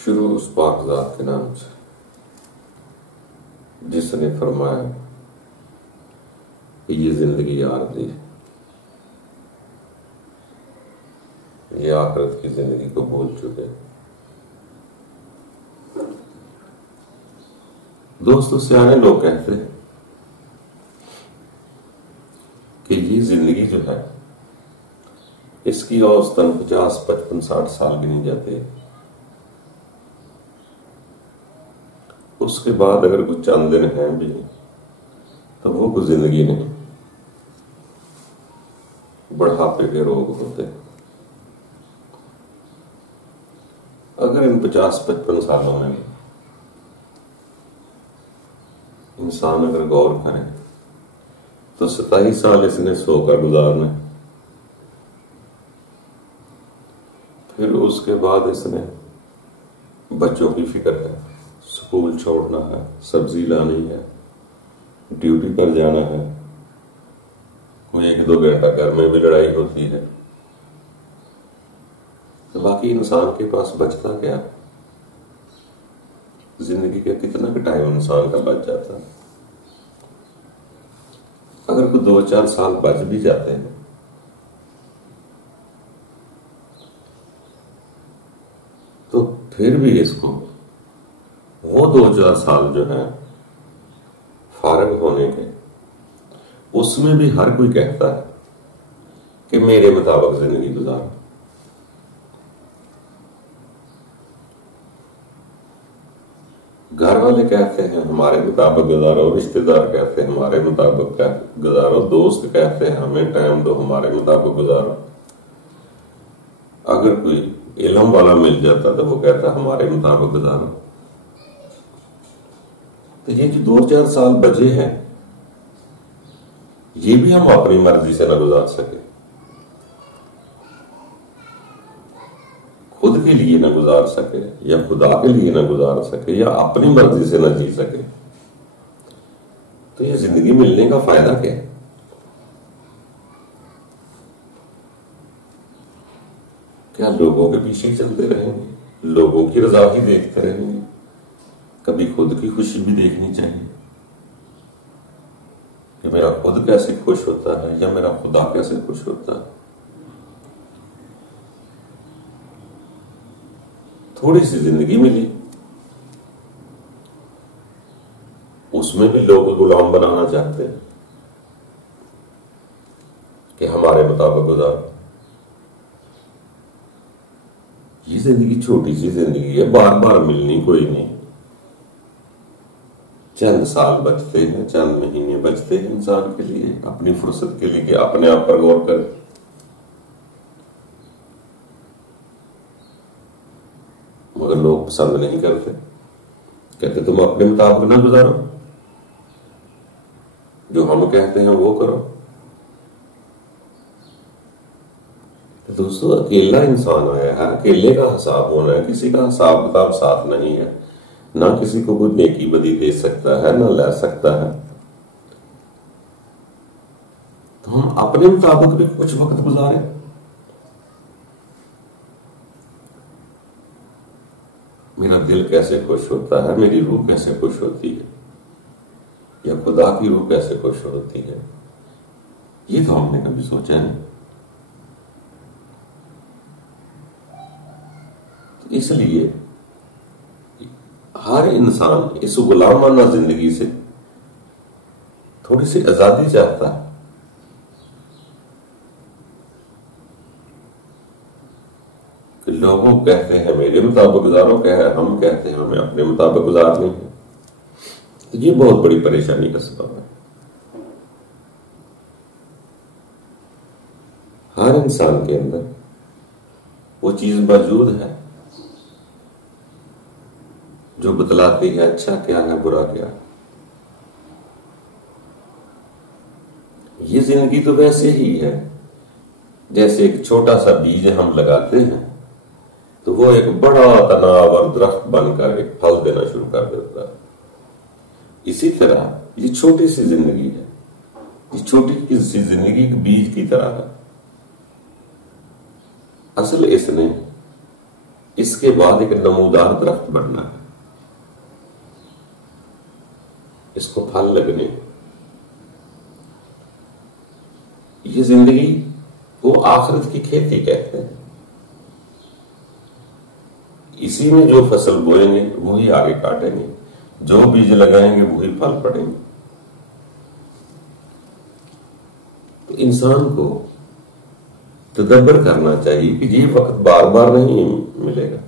शुरू उस पाक ज़ात के नाम से जिसने फरमाया कि ये जिंदगी आरज़ी है, ये आखिरत की जिंदगी को भूल चुके। दोस्तों, सियाने लोग कहते हैं कि ये जिंदगी जो है इसकी औसतन 50, 55, 60 साल गिनी जाती है। उसके बाद अगर कुछ चंद दिन हैं भी तो वो कोई जिंदगी नहीं, बुढ़ापे के रोग होते हैं। अगर इन 50, 55 सालों में इंसान अगर गौर करे तो 27 साल इसने सोकर गुजारना है, फिर उसके बाद इसने बच्चों की फिक्र है, स्कूल छोड़ना है, सब्जी लानी है, ड्यूटी पर जाना है, कोई 1-2 घंटा घर में भी लड़ाई होती है, तो बाकी इंसान के पास बचता क्या? जिंदगी का कितना का टाइम इंसान का बच जाता है। अगर कोई 2-4 साल बच भी जाते हैं तो फिर भी इसको वो 2-4 साल जो है फारग होने के, उसमें भी हर कोई कहता है कि मेरे मुताबिक जिंदगी गुजारो। घर वाले कहते हैं हमारे मुताबिक गुजारो, रिश्तेदार कहते हैं हमारे मुताबिक गुजारो, दोस्त कहते हैं हमें टाइम दो, हमारे मुताबिक गुजारो। अगर कोई इल्म वाला मिल जाता तो वो कहता हमारे मुताबिक गुजारो। तो ये जो 2-4 साल बचे हैं ये भी हम अपनी मर्जी से न गुजार सके, खुद के लिए न गुजार सके, या खुदा के लिए न गुजार सके, या अपनी मर्जी से न जी सके, तो ये जिंदगी मिलने का फायदा क्या है? क्या लोगों के पीछे चलते रहेंगे, लोगों की रजा ही देखते रहेंगे? कभी खुद की खुशी भी देखनी चाहिए कि मेरा खुद कैसे खुश होता है या मेरा खुदा कैसे खुश होता है। थोड़ी सी जिंदगी मिली, उसमें भी लोग गुलाम बनाना चाहते हैं कि हमारे मुताबिक गुजारो। ये जिंदगी छोटी सी जिंदगी है, बार बार मिलनी कोई नहीं। चंद साल बचते हैं, चंद महीने बचते हैं इंसान के लिए, अपनी फुर्सत के लिए, कि अपने आप पर गौर करें। मगर लोग पसंद नहीं करते, कहते तुम अपने मुताबिक ना गुजारो, जो हम कहते हैं वो करो। तो दोस्तों, अकेला इंसान आया है, अकेले का हिसाब होना है, किसी का हिसाब किताब साथ नहीं है, ना किसी को कोई नेकी बदी दे सकता है ना ले सकता है। तो हम अपने मुताबिक भी कुछ वक्त गुजारें। मेरा दिल कैसे खुश होता है, मेरी रूह कैसे खुश होती है, या खुदा की रूह कैसे खुश होती है, ये तो हमने कभी सोचा नहीं। तो इसलिए हर इंसान इस गुलामाना जिंदगी से थोड़ी सी आजादी चाहता है। कि लोगों कहते हैं मेरे मुताबिक गुजारो, हम कहते हैं हमें अपने मुताबिक गुजारनी है। तो ये बहुत बड़ी परेशानी का सबब है। हर इंसान के अंदर वो चीज मौजूद है जो बतलाती है अच्छा क्या है, बुरा क्या है। ये जिंदगी तो वैसे ही है जैसे एक छोटा सा बीज हम लगाते हैं तो वो एक बड़ा तनावर दरख्त बनकर एक फल देना शुरू कर देता है। इसी तरह ये छोटी सी जिंदगी है, ये छोटी सी जिंदगी एक बीज की तरह है। असल इसने इसके बाद एक नमूदार दरख्त बनना है, इसको फल लगने। ये जिंदगी वो आखिरत की खेती कहते हैं। इसी में जो फसल बोएंगे वही आगे काटेंगे, जो बीज लगाएंगे वही फल पड़ेंगे। तो इंसान को तदब्बर करना चाहिए कि ये वक्त बार बार नहीं मिलेगा,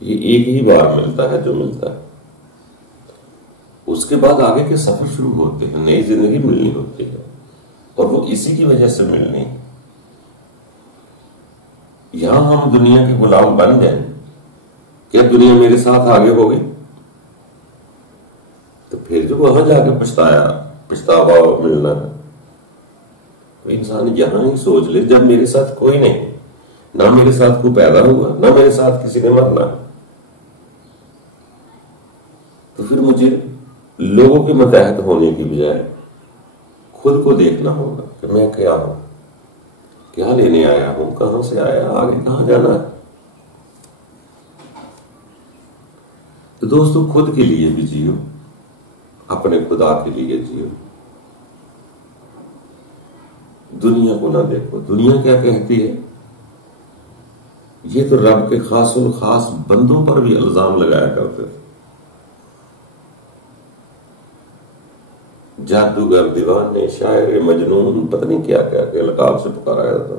ये एक ही बार मिलता है जो मिलता है। उसके बाद आगे के सफर शुरू होते हैं, नई जिंदगी मिलनी होती है, और वो इसी की वजह से मिलनी है। यहां हम दुनिया के गुलाम बन जाएं, क्या दुनिया मेरे साथ आगे होगी? तो फिर जो वहां जाके पछतावा मिलना है, तो इंसान यहां ही सोच ले, जब मेरे साथ कोई नहीं, ना मेरे साथ कोई पैदा हुआ, ना मेरे साथ किसी ने मरना, तो फिर मुझे लोगों के मतहत होने की बजाय खुद को देखना होगा कि मैं क्या हूं, क्या लेने आया हूं, कहां से आया, आगे कहां जाना है। तो दोस्तों, खुद के लिए भी जियो, अपने खुदा के लिए जियो। दुनिया को ना देखो। दुनिया क्या कहती है, ये तो रब के खासुल खास बंदों पर भी इल्जाम लगाया करते थे। जादूगर, दीवाने, शायर, मजनून, पता नहीं क्या क्या के लकाब से पुकारा गया था।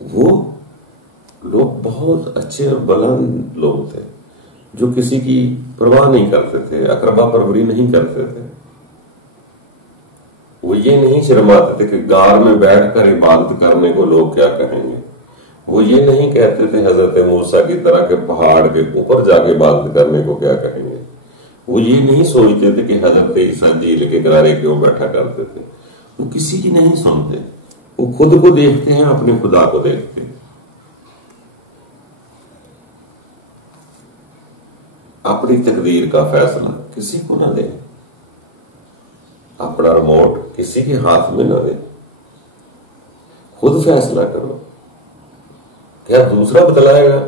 वो लोग बहुत अच्छे और बुलंद लोग थे, जो किसी की परवाह नहीं करते थे, अकरबा परवरी नहीं करते थे। वो ये नहीं शर्माते थे कि गार में बैठकर इबादत करने को लोग क्या कहेंगे। वो ये नहीं कहते थे हजरत मूसा की तरह के पहाड़ के ऊपर जाके इबादत करने को क्या कहेंगे। वो ये नहीं सोचते थे कि हजरत ईसा झील के किनारे क्यों बैठा करते थे। वो किसी की नहीं सुनते, वो खुद को देखते हैं, अपने खुदा को देखते हैं। अपनी तकदीर का फैसला किसी को ना दे, अपना रिमोट किसी के हाथ में ना दे, खुद फैसला करो। क्या दूसरा बतलाएगा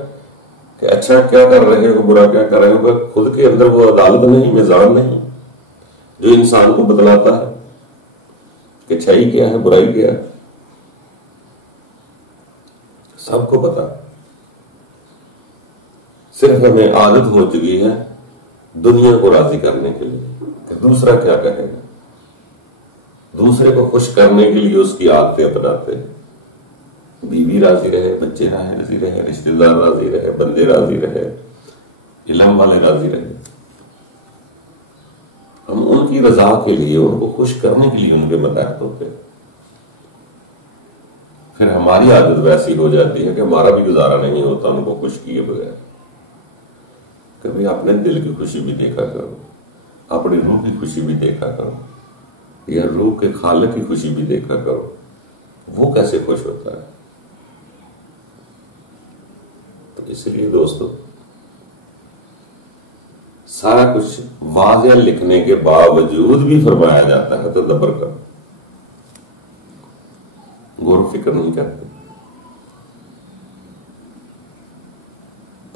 कि अच्छा क्या कर रहे हो, बुरा क्या कर रहे हो? खुद के अंदर वो अदालत नहीं, मिजान नहीं जो इंसान को बतलाता है कि अच्छाई क्या है, बुराई क्या है। सबको पता, सिर्फ हमें आदत हो चुकी है दुनिया को राजी करने के लिए कि दूसरा क्या कहेगा। दूसरे को खुश करने के लिए उसकी आदतें अपनाते हैं। बीवी राजी रहे, बच्चे राजी रहे, रिश्तेदार राजी रहे, बंदे राजी रहे, इल्म वाले राजी रहे। हम उनकी रजा के लिए, उनको खुश करने के लिए उनके मतहत होते हैं। फिर हमारी आदत वैसी हो जाती है कि हमारा भी गुजारा नहीं होता उनको खुश किए बगैर। कभी अपने दिल की खुशी भी देखा करो, अपनी रूह की खुशी भी देखा करो, या रूह के खालिक की खुशी भी देखा करो, वो कैसे खुश होता है। तो इसलिए दोस्तों, सारा कुछ वाज़ेह लिखने के बावजूद भी फरमाया जाता है तदब्बर करो, गौर फिक्र नहीं करते।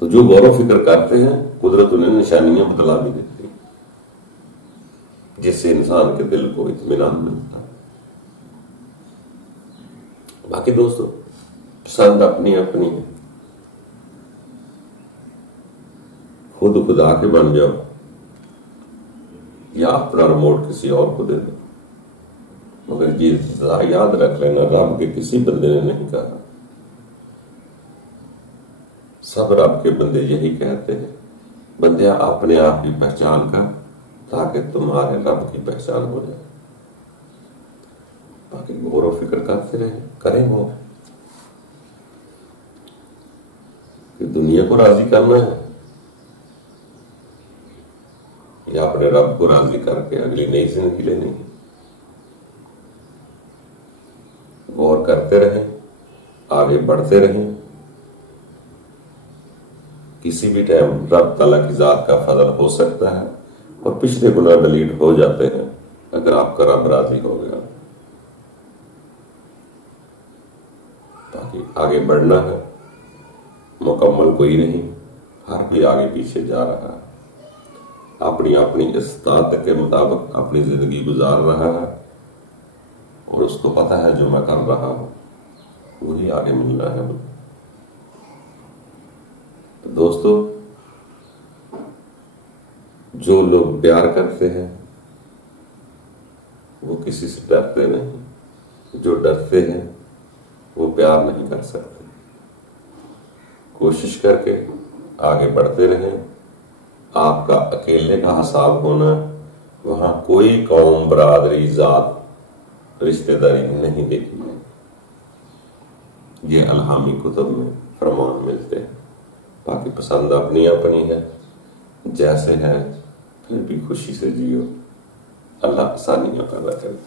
तो जो गौर फिक्र करते हैं, कुदरत उन्हें निशानियां बतला भी देती है, जिससे इंसान के दिल को इत्मीनान मिलता है। बाकी दोस्तों, पसंद अपनी अपनी है। खुद खुदा के बन जाओ या अपना रिमोट किसी और को दे दो, मगर ये याद रख लेना, रब के किसी बंदे ने नहीं कहा। सब रब के बंदे यही कहते हैं, बंदिया अपने आप की पहचान कर ताकि तुम्हारे रब की पहचान हो जाए। बाकी गौर और फिक्र करते रहे, करें वो कि दुनिया को राजी करना है या अपने रब को राजी करके अगली नई जिंदगी लेनी है। गौर करते रहें, आगे बढ़ते रहें। किसी भी टाइम रब तआला की जात का फजल हो सकता है और पिछले गुनाह डिलीट हो जाते हैं, अगर आपका रब राजी हो गया। ताकि आगे बढ़ना है, मुकम्मल कोई नहीं, हर कोई आगे पीछे जा रहा है, अपनी अपनी इस्तात के मुताबिक अपनी जिंदगी गुजार रहा है और उसको पता है जो मैं कर रहा हूं वही आगे मिलना है। तो दोस्तों, जो लोग प्यार करते हैं वो किसी से डरते नहीं, जो डरते हैं वो प्यार नहीं कर सकते। कोशिश करके आगे बढ़ते रहें। आपका अकेले का हिसाब होना, वहां कोई कौम, बरादरी, जात, रिश्तेदारी नहीं देखी है। ये अलहामी कुतुब में फरमान मिलते हैं। बाकी पसंद अपनी अपनी है, जैसे है फिर भी खुशी से जियो। अल्लाह आसानियां पैदा करे।